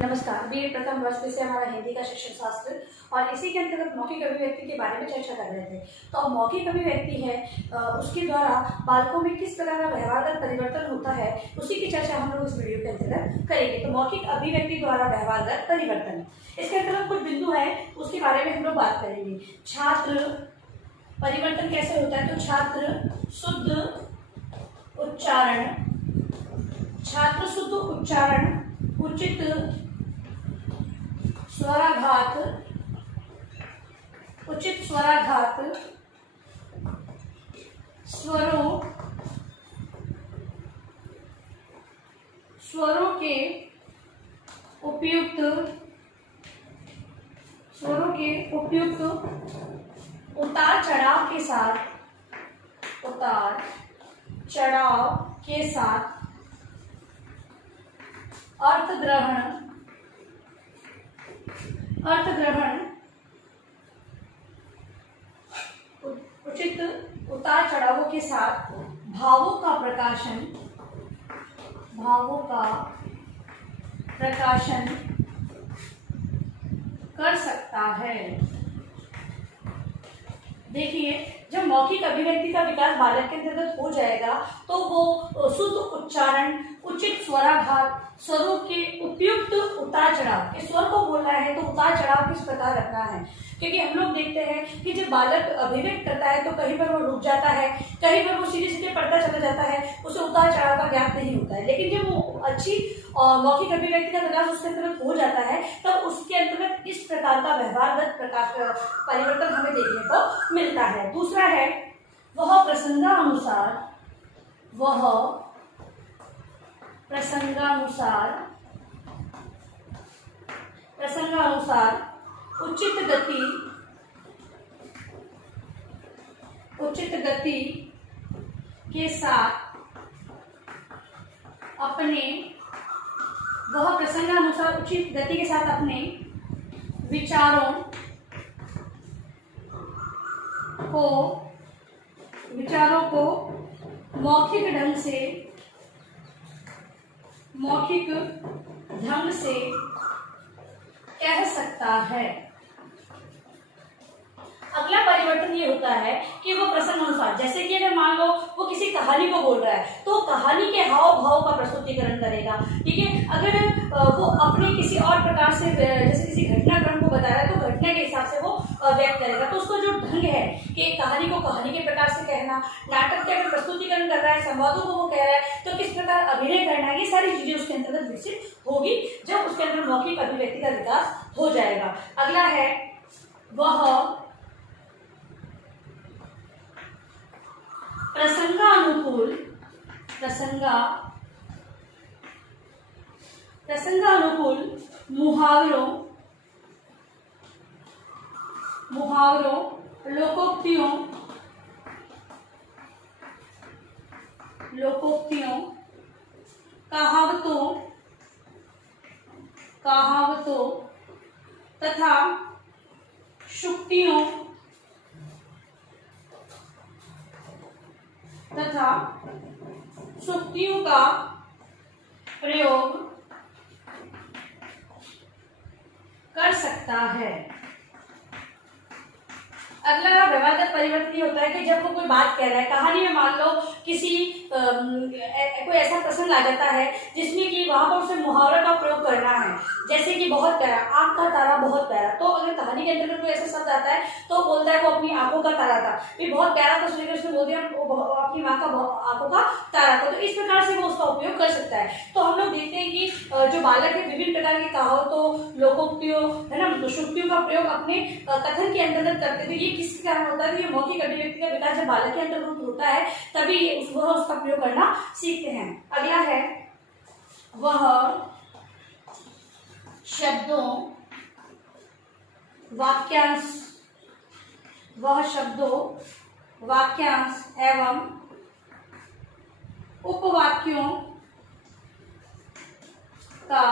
नमस्कार। बीए प्रथम वर्ष से हमारा हिंदी का शिक्षण शास्त्र और इसी के अंतर्गत मौखिक अभिव्यक्ति के बारे में चर्चा कर रहे थे। तो अब मौखिक अभिव्यक्ति है उसके द्वारा बालकों में किस तरह का व्यवहारगत परिवर्तन होता है उसी की चर्चा हम लोग इस वीडियो के अंतर्गत करेंगे। तो मौखिक अभिव्यक्ति द्वारा व्यवहारगत परिवर्तन, इसके अंतर्गत कुछ बिंदु है उसके बारे में हम लोग बात करेंगे। छात्र परिवर्तन कैसे होता है, तो छात्र शुद्ध उच्चारण, छात्र शुद्ध उच्चारण, उचित स्वराघात, उचित स्वराघात, स्वरों के उपयुक्त उतार चढ़ाव के साथ अर्थ ग्रहण उचित उतार चढ़ावों के साथ भावों का प्रकाशन कर सकता है। देखिए, जब मौखिक अभिव्यक्ति का विकास बालक के अंतर्गत हो जाएगा तो वो शुद्ध उच्चारण, उचित स्वराघात, स्वरों के उपयुक्त उतार चढ़ाव, इस स्वर को बोलना है तो उतार चढ़ाव किस प्रकार रखना है, क्योंकि हम लोग देखते हैं कि जब बालक अभिव्यक्त करता है तो कहीं पर वो रुक जाता है, कहीं पर वो सीधे सीधे पढ़ता चला जाता है, उसे उतार चढ़ाव का ज्ञान नहीं होता है। लेकिन जब वो अच्छी मौखिक अभिव्यक्ति का विकास उसके अंतर्गत हो जाता है तब उसके अंतर्गत इस प्रकार का व्यवहारगत परिवर्तन हमें देखने को मिलता है। दूसरा है वह प्रसंगानुसार उचित गति के साथ अपने विचारों को मौखिक ढंग से कह सकता है। अगला परिवर्तन ये होता है कि वो प्रसंग अनुसार, जैसे कि अगर मान लो वो किसी कहानी को बोल रहा है तो कहानी के हाव भाव का प्रस्तुतिकरण करेगा, ठीक है। अगर वो अपने किसी और प्रकार से जैसे किसी घटनाक्रम को बता रहा है तो घटना के हिसाब से वो व्यक्त करेगा, तो उसको जो ढंग है कि कहानी को कहानी के प्रकार से कहना, नाटक के अगर प्रस्तुतिकरण कर रहा है, संवादों को वो कह रहा है तो किस प्रकार अभिनय करना है, ये सारी चीजें उसके अंतर्गत विकसित होगी जब उसके अंदर मौखिक अभिव्यक्ति का विकास हो जाएगा। अगला है वह प्रसंगानुकूल मुहावरों, लोकोक्तियों, कहावतों तथा सूक्तियों का प्रयोग कर सकता है। अगला व्यवहारगत परिवर्तन ये होता है कि जब वो कोई बात कह रहा है, कहानी में मान लो किसी कोई ऐसा प्रसंग आ जाता है जिसमें कि वहां पर उसे मुहावरा का प्रयोग करना है, जैसे कि बहुत प्यारा, आंख का तारा बहुत प्यारा। तो अगर कहानी के अंदर कोई ऐसा शब्द आता है तो बोलता है वो अपनी आंखों का तारा था, ये बहुत प्यारा था, सुनकर उसने बोल दिया अपनी माँ का आंखों का तारा था। तो इस प्रकार से वो उसका उपयोग कर सकता है। तो हम लोग देखते हैं कि जो बालक है विभिन्न प्रकार की कहावतों, लोकोक्तियों, है ना, सूक्तियों का प्रयोग अपने कथन के अंतर्गत करते थे। ये किसके कारण होता है, तो ये मौखिक अभिव्यक्ति का विकास जब बालक के अंतर्गत होता है तभी वह उसका प्रयोग करना सीखते हैं। अगला है वह शब्दों, वाक्यांश एवं उपवाक्यों का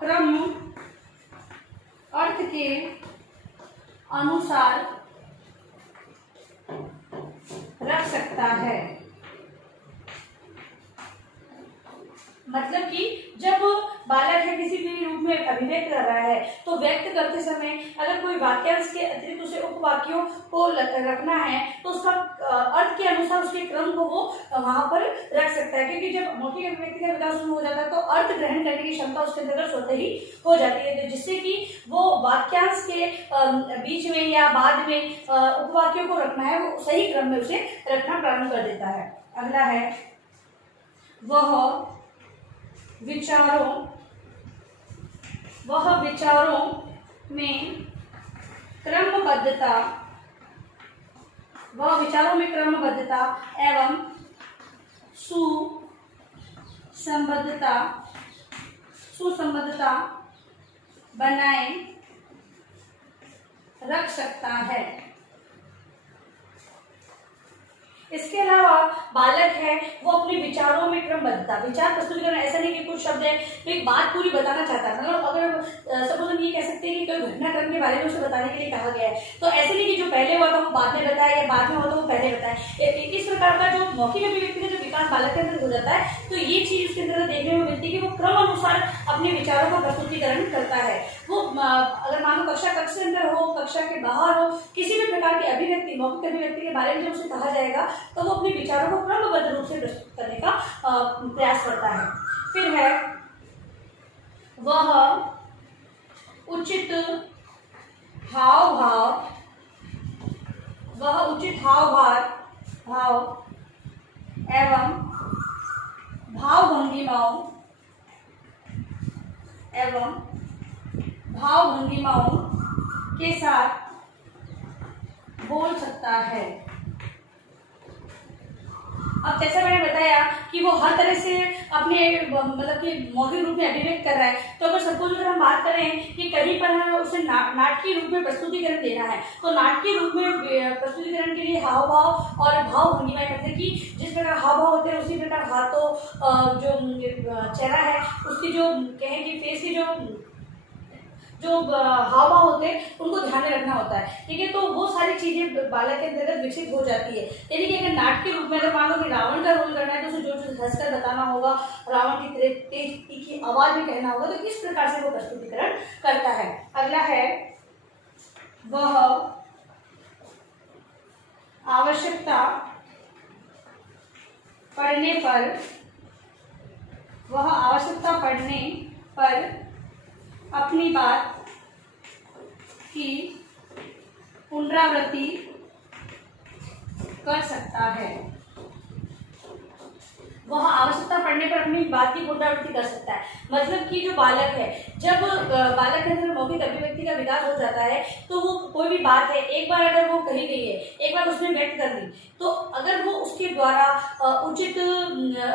क्रम अर्थ के अनुसार रख सकता है। मतलब कि जब बालक है किसी भी रूप में अभिव्यक्त कर रहा है तो व्यक्त करते समय अगर कोई वाक्यांश के अतिरिक्त उसे उपवाक्यों को रखना है तो उसका अर्थ के अनुसार उसके क्रम को वो वहां पर रख सकता है, क्योंकि जब मौखिक अभिव्यक्ति का विकास हो जाता है तो अर्थ ग्रहण करने की क्षमता उसके अंदर स्वतः ही हो जाती है, तो जिससे कि वो वाक्यांश के बीच में या बाद में उपवाक्यों को रखना है वो सही क्रम में उसे रखना प्रारंभ कर देता है। अगला है वह विचारों में क्रमबद्धता एवं सुसंबद्धता बनाए रख सकता है। इसके अलावा बालक है वो अपने विचारों में क्रमबद्धता, विचार प्रस्तुतिकरण, ऐसा नहीं कि कुछ शब्द है तो एक बात पूरी बताना चाहता है, मतलब अगर सपोज हम ये कह सकते हैं कि कोई घटनाक्रम के बारे में उसे बताने के लिए कहा गया है तो ऐसे नहीं कि जो पहले हुआ था वो बाद में बताया या बाद में हुआ था वो पहले बताया। इस प्रकार का जो मौखिक अभिव्यक्ति का जो विकास बालक के अंदर हो जाता है तो ये चीज उसके अंदर देखने में मिलती है कि वो क्रम अनुसार अपने विचारों का प्रस्तुतिकरण करता है। वो अगर मान लो कक्षा के अंदर हो, कक्षा के बाहर हो, किसी भी प्रकार की अभिव्यक्ति मौखिक अभिव्यक्ति के बारे में जब उसे कहा जाएगा तो वो अपने विचारों को क्रमबद्ध रूप से प्रस्तुत करने का प्रयास करता है। फिर है वह उचित हाव भाव एवं भाव भंगिमाओं के साथ बोल सकता है। अब जैसा मैंने बताया कि वो हर तरह से अपने मतलब कि मौखिक रूप में अभिव्यक्त कर रहा है, तो अगर सपोज अगर हम बात करें कि कहीं पर हमें उसे नाटकीय रूप में प्रस्तुतिकरण देना है तो नाटकीय रूप में प्रस्तुतिकरण के लिए हाव भाव और भाव भंगिमा, मतलब कि जिस प्रकार हाव भाव होते हैं उसी प्रकार हाथों जो चेहरा है उसकी जो कहें कि फेस की जो हाव भाव होते हैं उनको ध्यान में रखना होता है, ठीक है। तो वो सारी चीजें बालक के अंतर्गत विकसित हो जाती है। यानी कि अगर नाटकीय रूप में अगर मान लो कि रावण का रोल करना है तो उसे जोर से हंसकर बताना होगा, रावण की तेज तीखी आवाज में कहना होगा, तो इस प्रकार से वो प्रस्तुतिकरण करता है। अगला है वह आवश्यकता पड़ने पर अपनी बात की पुनरावृत्ति कर सकता है। वह आवश्यकता पड़ने पर अपनी बात की पुनरावृत्ति कर सकता है, मतलब कि जो बालक है, जब बालक के अंदर मौखिक अभिव्यक्ति का विकास हो जाता है तो वो कोई भी बात है एक बार अगर वो कही गई है, एक बार उसने व्यक्त कर दी, तो अगर वो उसके द्वारा उचित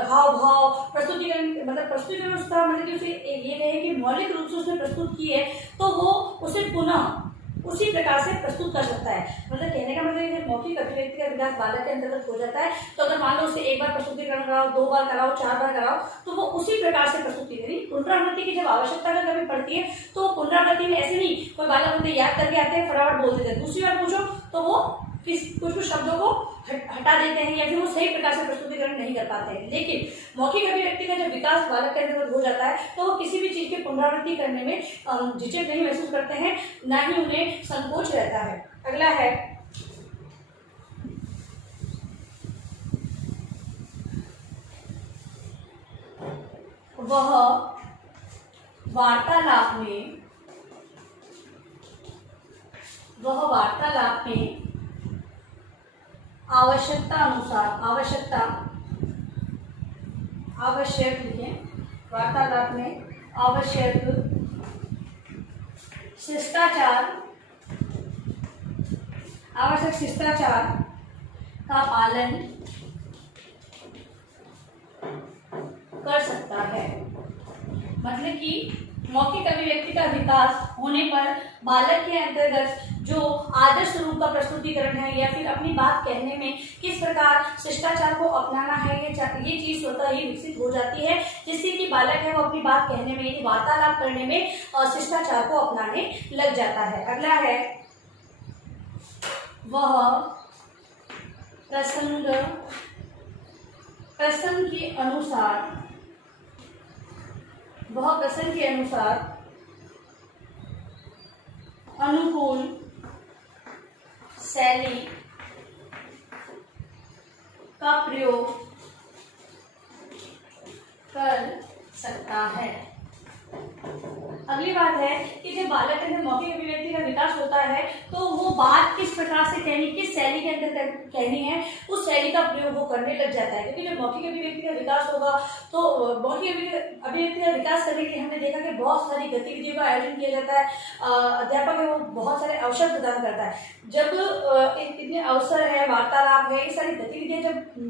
हाव भाव प्रस्तुतिकरण उसका मतलब कि उसे ये कहे कि मौलिक रूप से उसने प्रस्तुत की है तो वो उसे पुनः उसी प्रकार से प्रस्तुत कर सकता है। मतलब कहने का मतलब ये मौखिक अभिव्यक्ति का विकास बालक के अंतर्गत हो जाता है तो अगर मान लो उसे एक बार प्रस्तुतिकरण कराओ, 2 बार कराओ, 4 बार कराओ तो वो उसी प्रकार से प्रस्तुति करें। पुनरावृत्ति की जब आवश्यकता का कभी पड़ती है तो पुनरावृत्ति में ऐसे नहीं कोई बालक होते याद करके आते हैं फटाफट बोल देते हैं, दूसरी बार पूछो तो वो कुछ शब्दों को हटा देते हैं या फिर वो सही प्रकार से प्रस्तुतिकरण नहीं कर पाते हैं। लेकिन मौखिक अभिव्यक्ति का जब विकास बालक के अंतर्गत हो जाता है तो वो किसी भी चीज की पुनरावृत्ति करने में झिझक नहीं महसूस करते हैं, ना ही उन्हें संकोच रहता है। अगला है वह वार्तालाप में आवश्यक शिष्टाचार का पालन कर सकता है। मतलब कि मौखिक अभिव्यक्ति का विकास होने पर बालक के अंतर्गत जो आदर्श रूप का प्रस्तुतिकरण है या फिर अपनी बात कहने में किस प्रकार शिष्टाचार को अपनाना है ये चीज स्वतः ही विकसित हो जाती है, जिससे कि बालक है वो अपनी बात कहने में यानी वार्तालाप करने में शिष्टाचार को अपनाने लग जाता है। अगला है वह प्रसंग के अनुसार वह प्रसंग के अनुसार अनुकूल शैली का प्रयोग कर सकता है। अगली बात है कि जब बालक के अंदर मौखिक अभिव्यक्ति का विकास होता है तो वो बात किस प्रकार से कहनी, किस शैली के अंदर कहनी है, उस शैली का प्रयोग वो करने लग जाता है। क्योंकि जब मौखिक अभिव्यक्ति का विकास होगा तो मौखिक अभिव्यक्ति का विकास करने के लिए हमने देखा कि बहुत सारी गतिविधियों का आयोजन किया जाता है। अध्यापक है वो बहुत सारे अवसर प्रदान करता है। जब इतने अवसर है, वार्तालाप है, ये सारी गतिविधियां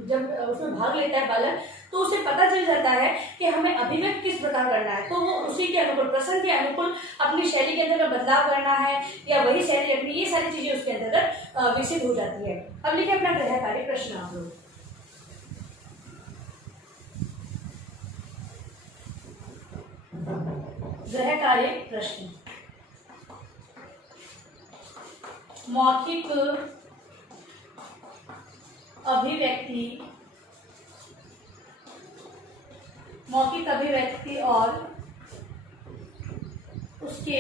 जब उसमें भाग लेता है बालक, तो उसे पता चल जाता है कि हमें अभिव्यक्त किस प्रकार करना है। तो वो उसी के अनुकूल, प्रसंग के अनुकूल अपनी शैली के अंदर बदलाव करना है या वही शैली अपनी, ये सारी चीजें उसके अंदर विकसित हो जाती है। अब लिखिए अपना गृह कार्य प्रश्न आप लोग। गृह कार्य प्रश्न, मौखिक अभिव्यक्ति और उसके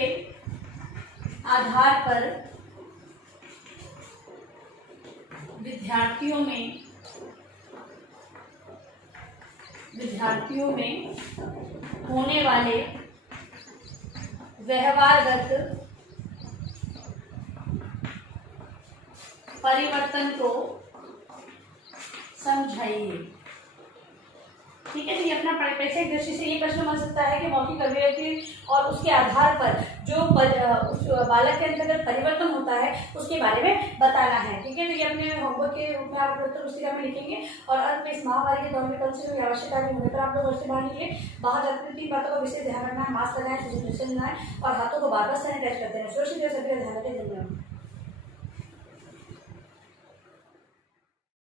आधार पर विद्यार्थियों में होने वाले व्यवहारगत परिवर्तन को समझाइए। ठीक है, तो ये अपना परिप्रेक्षक दृष्टि से ये प्रश्न बन सकता है कि मौखिक अभिव्यक्ति और उसके आधार पर जो उस बालक के अंतर्गत परिवर्तन होता है उसके बारे में बताना है। ठीक है, तो ये अपने होमवर्क के रूप में आप उत्तर पुस्तिका में लिखेंगे। और अंत में इस महामारी के दौर में कल से कोई आवश्यक कार्य होने पर आप लोग घर से बाहर निकले, बाहर जाते हुए 3 बातों का विशेष ध्यान रखना है। मास्क लगाएं, सोशल डिस्टेंस बनाएं और हाथों को बार बार सैनिटाइज करते हैं। सुरक्षित रहे, सभी का ध्यान रखें। धन्यवाद।